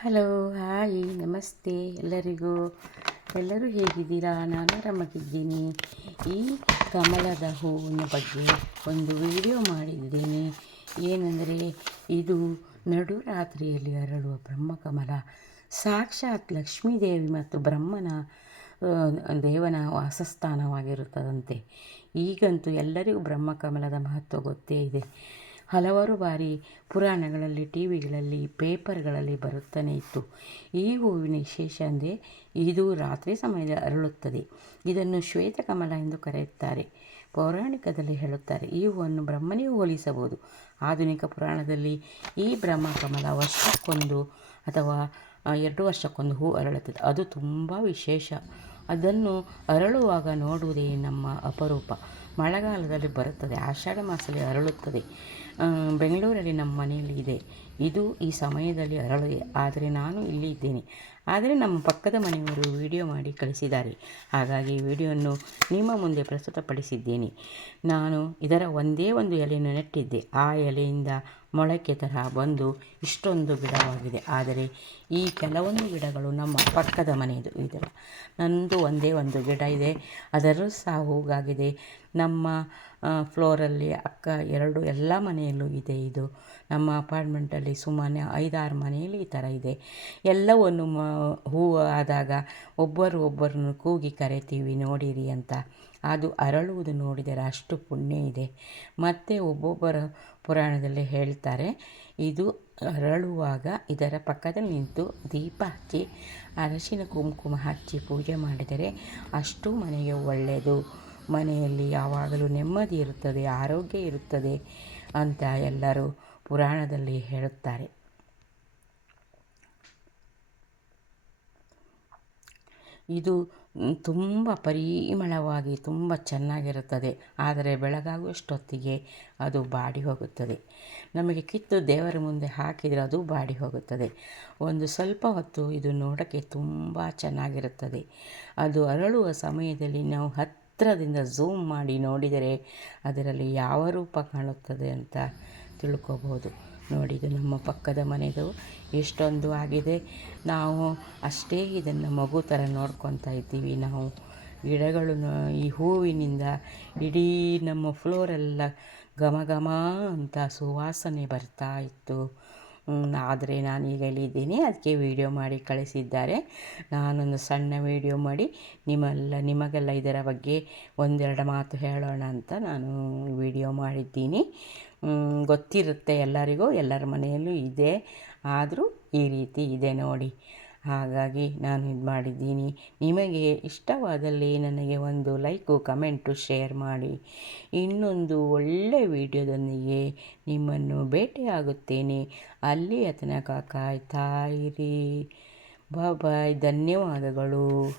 Hello, hi, ನಮಸ್ತೆ ಎಲ್ಲರಿಗೂ. ಎಲ್ಲರೂ ಹೇಗಿದ್ದೀರಾ? ನಾನು ಆರಾಮಾಗಿದ್ದೀನಿ. ಈ ಕಮಲದ ಹೂವಿನ ಬಗ್ಗೆ ಒಂದು ವಿಡಿಯೋ ಮಾಡಿದ್ದೇನೆ. ಏನಂದರೆ, ಇದು ನಡುರಾತ್ರಿಯಲ್ಲಿ ಅರಳುವ ಬ್ರಹ್ಮಕಮಲ ಸಾಕ್ಷಾತ್ ಲಕ್ಷ್ಮೀದೇವಿ ಮತ್ತು ಬ್ರಹ್ಮನ ದೇವನ ವಾಸಸ್ಥಾನವಾಗಿರುತ್ತದಂತೆ. ಈಗಂತೂ ಎಲ್ಲರಿಗೂ ಬ್ರಹ್ಮಕಮಲದ ಮಹತ್ವ ಗೊತ್ತೇ ಇದೆ. ಹಲವಾರು ಬಾರಿ ಪುರಾಣಗಳಲ್ಲಿ ಟಿ ವಿಗಳಲ್ಲಿ ಪೇಪರ್ಗಳಲ್ಲಿ ಬರುತ್ತಾನೆ ಇತ್ತು. ಈ ಹೂವಿನ ವಿಶೇಷ ಅಂದರೆ ಇದು ರಾತ್ರಿ ಸಮಯದಲ್ಲಿ ಅರಳುತ್ತದೆ. ಇದನ್ನು ಶ್ವೇತಕಮಲ ಎಂದು ಕರೆಯುತ್ತಾರೆ. ಪೌರಾಣಿಕದಲ್ಲಿ ಹೇಳುತ್ತಾರೆ, ಈ ಹೂವನ್ನು ಬ್ರಹ್ಮನಿಗೂ ಹೋಲಿಸಬಹುದು. ಆಧುನಿಕ ಪುರಾಣದಲ್ಲಿ ಈ ಬ್ರಹ್ಮಕಮಲ ವರ್ಷಕ್ಕೊಂದು ಅಥವಾ ಎರಡು ವರ್ಷಕ್ಕೊಂದು ಹೂ ಅರಳುತ್ತದೆ. ಅದು ತುಂಬ ವಿಶೇಷ. ಅದನ್ನು ಅರಳುವಾಗ ನೋಡುವುದೇ ನಮ್ಮ ಅಪರೂಪ. ಮಳೆಗಾಲದಲ್ಲಿ ಬರುತ್ತದೆ, ಆಷಾಢ ಮಾಸದಲ್ಲಿ ಅರಳುತ್ತದೆ. ಬೆಂಗಳೂರಲ್ಲಿ ನಮ್ಮ ಮನೆಯಲ್ಲಿ ಇದೆ. ಇದು ಈ ಸಮಯದಲ್ಲಿ ಅರಳಿದೆ ಆದರೆ ನಾನು ಇಲ್ಲಿ ಇದ್ದೇನೆ. ಆದರೆ ನಮ್ಮ ಪಕ್ಕದ ಮನೆಯವರು ವಿಡಿಯೋ ಮಾಡಿ ಕಳಿಸಿದ್ದಾರೆ. ಹಾಗಾಗಿ ವಿಡಿಯೋವನ್ನು ನಿಮ್ಮ ಮುಂದೆ ಪ್ರಸ್ತುತಪಡಿಸಿದ್ದೇನೆ. ನಾನು ಇದರ ಒಂದೇ ಒಂದು ಎಲೆಯನ್ನು ನೆಟ್ಟಿದ್ದೆ. ಆ ಎಲೆಯಿಂದ ಮೊಳಕೆ ತರಹ ಬಂದು ಇಷ್ಟೊಂದು ಗಿಡವಾಗಿದೆ. ಆದರೆ ಈ ಕೆಲವೊಂದು ಗಿಡಗಳು ನಮ್ಮ ಪಕ್ಕದ ಮನೆಯದು. ಇದರ ನಂದು ಒಂದೇ ಒಂದು ಗಿಡ ಇದೆ. ಅದರಲ್ಲೂ ಸಹ ಹೂಗಾಗಿದೆ. ನಮ್ಮ ಫ್ಲೋರಲ್ಲಿ ಅಕ್ಕ ಎರಡು ಎಲ್ಲ ಮನೆಯಲ್ಲೂ ಇದೆ ಇದು. ನಮ್ಮ ಅಪಾರ್ಟ್ಮೆಂಟಲ್ಲಿ ಸುಮಾರು ಐದಾರು ಮನೆಯಲ್ಲಿ ಈ ಥರ ಇದೆ. ಎಲ್ಲವನ್ನು ಮ ಹೂವು ಆದಾಗ ಒಬ್ಬರು ಒಬ್ಬರನ್ನು ಕೂಗಿ ಕರಿತೀವಿ, ನೋಡಿರಿ ಅಂತ. ಅದು ಅರಳುವುದು ನೋಡಿದರೆ ಅಷ್ಟು ಪುಣ್ಯ ಇದೆ. ಮತ್ತು ಒಬ್ಬೊಬ್ಬರ ಪುರಾಣದಲ್ಲಿ ಹೇಳ್ತಾರೆ, ಇದು ಅರಳುವಾಗ ಇದರ ಪಕ್ಕದಲ್ಲಿ ನಿಂತು ದೀಪ ಹಚ್ಚಿ, ಅರಶಿನ ಕುಂಕುಮ ಹಚ್ಚಿ ಪೂಜೆ ಮಾಡಿದರೆ ಅಷ್ಟು ಮನೆಗೆ ಒಳ್ಳೆಯದು. ಮನೆಯಲ್ಲಿ ಯಾವಾಗಲೂ ನೆಮ್ಮದಿ ಇರುತ್ತದೆ, ಆರೋಗ್ಯ ಇರುತ್ತದೆ ಅಂತ ಎಲ್ಲರೂ ಪುರಾಣದಲ್ಲಿ ಹೇಳುತ್ತಾರೆ. ಇದು ತುಂಬ ಪರಿಮಳವಾಗಿ ತುಂಬ ಚೆನ್ನಾಗಿರುತ್ತದೆ. ಆದರೆ ಬೆಳಗಾಗುವಷ್ಟೊತ್ತಿಗೆ ಅದು ಬಾಡಿ ಹೋಗುತ್ತದೆ. ನಮಗೆ ಕಿತ್ತು ದೇವರ ಮುಂದೆ ಹಾಕಿದರೆ ಅದು ಬಾಡಿ ಹೋಗುತ್ತದೆ. ಒಂದು ಸ್ವಲ್ಪ ಹೊತ್ತು ಇದು ನೋಡೋಕ್ಕೆ ತುಂಬ ಚೆನ್ನಾಗಿರುತ್ತದೆ. ಅದು ಅರಳುವ ಸಮಯದಲ್ಲಿ ನಾವು ಹತ್ತಿರದಿಂದ ಝೂಮ್ ಮಾಡಿ ನೋಡಿದರೆ ಅದರಲ್ಲಿ ಯಾವ ರೂಪ ಕಾಣುತ್ತದೆ ಅಂತ ತಿಳ್ಕೋಬೋದು. ನೋಡಿ, ಇದು ನಮ್ಮ ಪಕ್ಕದ ಮನೆಯದು ಎಷ್ಟೊಂದು ಆಗಿದೆ. ನಾವು ಅಷ್ಟೇ ಇದನ್ನು ಮಗು ಥರ ನೋಡ್ಕೊತಾ ಇದ್ದೀವಿ ನಾವು. ಗಿಡಗಳು ಈ ಹೂವಿನಿಂದ ಇಡೀ ನಮ್ಮ ಫ್ಲೋರೆಲ್ಲ ಘಮ ಘಮ ಅಂತ ಸುವಾಸನೆ ಬರ್ತಾ ಇತ್ತು. ಆದರೆ ನಾನೀಗ ಹೇಳಿದ್ದೀನಿ ಅದಕ್ಕೆ ವಿಡಿಯೋ ಮಾಡಿ ಕಳಿಸಿದ್ದಾರೆ. ನಾನೊಂದು ಸಣ್ಣ ವಿಡಿಯೋ ಮಾಡಿ ನಿಮ್ಮೆಲ್ಲ, ನಿಮಗೆಲ್ಲ ಇದರ ಬಗ್ಗೆ ಒಂದೆರಡು ಮಾತು ಹೇಳೋಣ ಅಂತ ನಾನು ವೀಡಿಯೋ ಮಾಡಿದ್ದೀನಿ. ಗೊತ್ತಿರುತ್ತೆ ಎಲ್ಲರಿಗೂ, ಎಲ್ಲರ ಮನೆಯಲ್ಲೂ ಇದೆ. ಆದರೂ ಈ ರೀತಿ ಇದೆ ನೋಡಿ. ಹಾಗಾಗಿ ನಾನು ಇದು ಮಾಡಿದ್ದೀನಿ. ನಿಮಗೆ ಇಷ್ಟವಾದಲ್ಲಿ ನನಗೆ ಒಂದು ಲೈಕು, ಕಮೆಂಟು, ಶೇರ್ ಮಾಡಿ. ಇನ್ನೊಂದು ಒಳ್ಳೆಯ ವಿಡಿಯೋದೊಂದಿಗೆ ನಿಮ್ಮನ್ನು ಭೇಟಿಯಾಗುತ್ತೇನೆ. ಅಲ್ಲಿ ತನಕ ಕಾಯ್ತಾ ಇರಿ. ಬಾಯ್, ಧನ್ಯವಾದಗಳು.